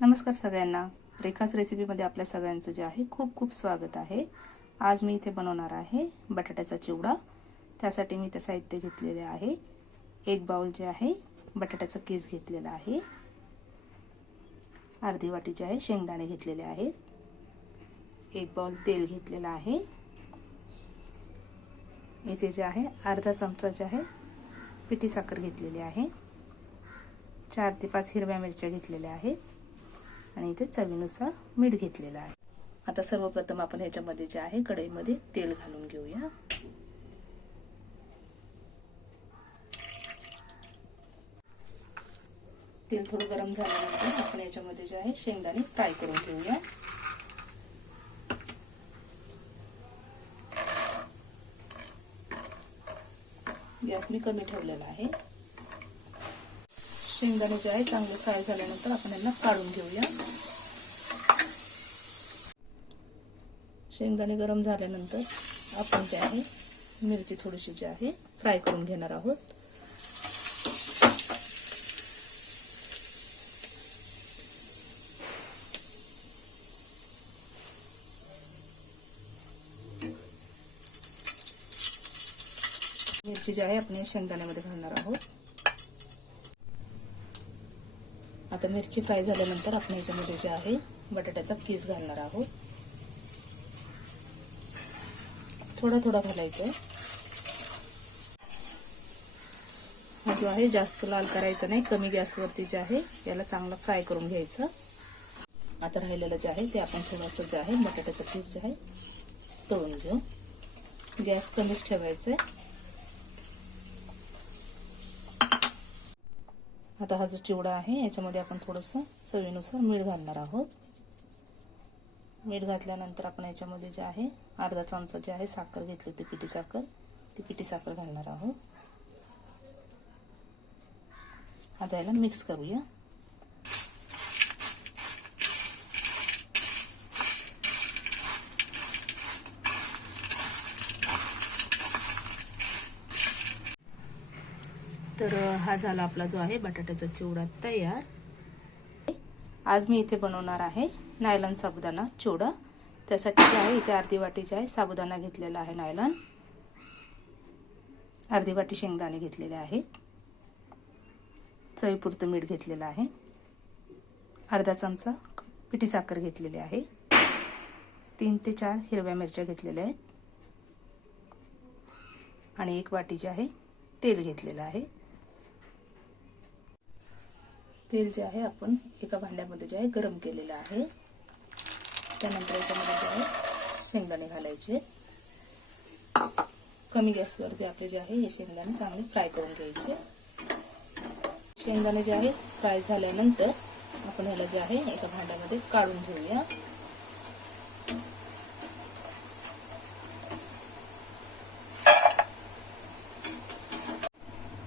नमस्कार सगळ्यांना. रेखाच रेसिपीमध्ये आपल्या सगळ्यांचं जे आहे खूप खूप स्वागत आहे. आज मी इथे बनवणार आहे बटाट्याचा चिवडा. त्यासाठी मी ते साहित्य घेतलेले आहे. एक बाउल जे आहे बटाट्याचा केस घेतलेला आहे. अर्धी वाटी जे आहे शेंगदाणे घेतलेले आहेत. एक बाउल तेल घेतलेलं आहे. इथे जे आहे अर्धा चमचा जे आहे पिठी साखर घेतलेली आहे. चार ते पाच हिरव्या मिरच्या घेतलेल्या आहेत. आणि इथे चवीनुसार मीठ घेतलेलं आहे. आता सर्वप्रथम आपण ह्याच्यामध्ये जे आहे कढईमध्ये तेल घालून घेऊया. तेल थोडं गरम झाल्यानंतर आपण याच्यामध्ये जे आहे शेंगदाणे फ्राय करून घेऊया. गॅस मी कमी ठेवलेला आहे. शेंगदाणे जे आहे चांगले फ्राय झाल्यानंतर आपण यांना काढून घेऊया. शेंगदाणे गरम झाल्यानंतर आपण जे आहे मिरची थोडीशी जी आहे फ्राय करून घेणार आहोत. मिरची जी आहे आपण शेंगदाण्यामध्ये घालणार आहोत. आता मिरची फ्राय झाल्यानंतर आपण याच्यामध्ये जे आहे बटाट्याचा किस घालणार आहोत. थोडा थोडा घालायचा आहे. हा जो आहे जास्त लाल करायचा नाही कमी गॅसवरती जे आहे याला चांगलं फ्राय करून घ्यायचं. आता राहिलेलं जे आहे ते आपण थोडंसं जे आहे बटाट्याचं पीस जे आहे तळून घेऊ. गॅस कमीच ठेवायचा आहे आता हा जो चिवडा आहे याच्यामध्ये आपण थोडंसं चवीनुसार मीठ घालणार आहोत. मीठ घातल्यानंतर आपण याच्यामध्ये जे आहे अर्धा चमचा जे आहे साखर घेतली होती पिठी साखर. ती पिठी साखर घालणार आहोत. आता याला मिक्स करूया. तर हा झाला आपला जो आहे बटाट्याचा चिवडा तयार. आज मी इथे बनवणार आहे नायलॉन साबुदाणा चिवडा. त्यासाठी जे आहे इथे अर्धी वाटी जे आहे साबुदाणा घेतलेला आहे नायलॉन. अर्धी वाटी शेंगदाणे घेतलेले आहेत चवीपुरतं मीठ घेतलेलं आहे. अर्धा चमचा पिठी साखर घेतलेली आहे. तीन ते चार हिरव्या मिरच्या घेतलेल्या आहेत. आणि एक वाटी जे आहे तेल घेतलेलं आहे. तेल जे आहे आपण एका भांड्यामध्ये जे आहे गरम केलेलं आहे. त्यानंतर याच्यामध्ये जे आहे शेंगदाणे घालायचे. कमी गॅसवरती आपले जे आहे हे शेंगदाणे चांगले फ्राय करून घ्यायचे. शेंगदाणे जे आहे फ्राय झाल्यानंतर आपण ह्याला जे आहे एका भांड्यामध्ये काढून घेऊया.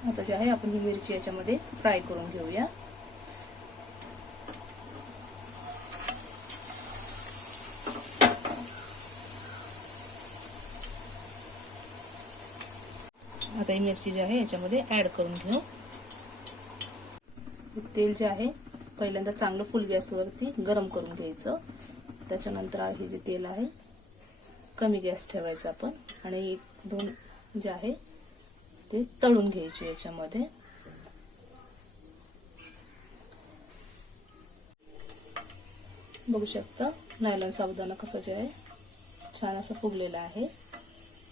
आता जे आहे आपण ही मिरची याच्यामध्ये फ्राय करून घेऊया. आता ही मिरची जी आहे याच्यामध्ये ॲड करून घेऊ. तेल जे आहे पहिल्यांदा चांगलं फुल गॅसवरती गरम करून घ्यायचं. त्याच्यानंतर हे जे तेल आहे कमी गॅस ठेवायचं आपण. आणि एक दोन जे आहे ते तळून घ्यायचे याच्यामध्ये. बघू शकता नायलॉन साबुदाणा कसं जे आहे छान असं फुगलेलं आहे.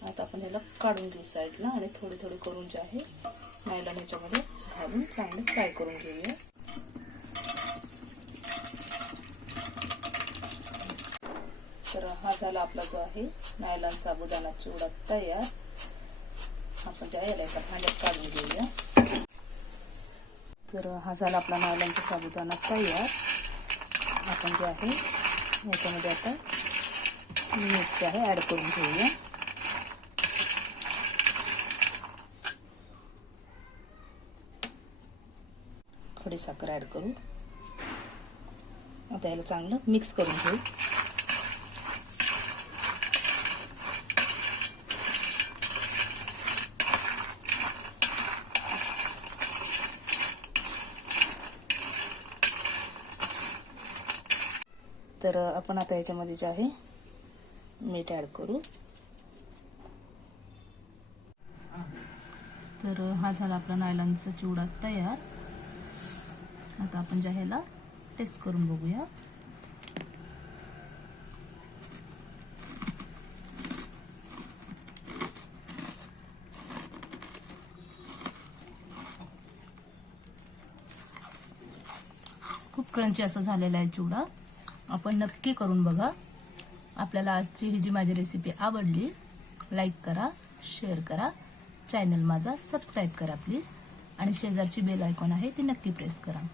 आता आपण ह्याला काढून घेऊ साईडला आणि थोडे थोडे करून जे आहे नायलॉन ह्याच्यामध्ये घालून चांगले फ्राय करून घेऊया. तर हा झाला आपला जो आहे नायलॉन साबुदाणा चिवडा तयार. आपण ज्या याला एका भांड्यात काढून घेऊया. तर हा झाला आपला नायलॉनचा साबुदाणा तयार. आपण जे आहे याच्यामध्ये आता मीठ जे आहे ॲड करून घेऊया. थोडी साखर ॲड करू. आता याला चांगलं मिक्स करून घेऊ. तर आपण आता याच्यामध्ये जे आहे मीठ ॲड करू. तर हा झाला आपला नायलॉनचा चिवडा तयार. आता आपण ज्या ह्याला टेस्ट करून बघूया. खूप क्रंची असं झालेला आहे चिवडा. आपण नक्की करून बघा. आपल्याला आजची ही जी माझी रेसिपी आवडली लाईक करा शेअर करा. चॅनल माझा सबस्क्राईब करा प्लीज आणि शेजारची बेल आयकॉन आहे ती नक्की प्रेस करा.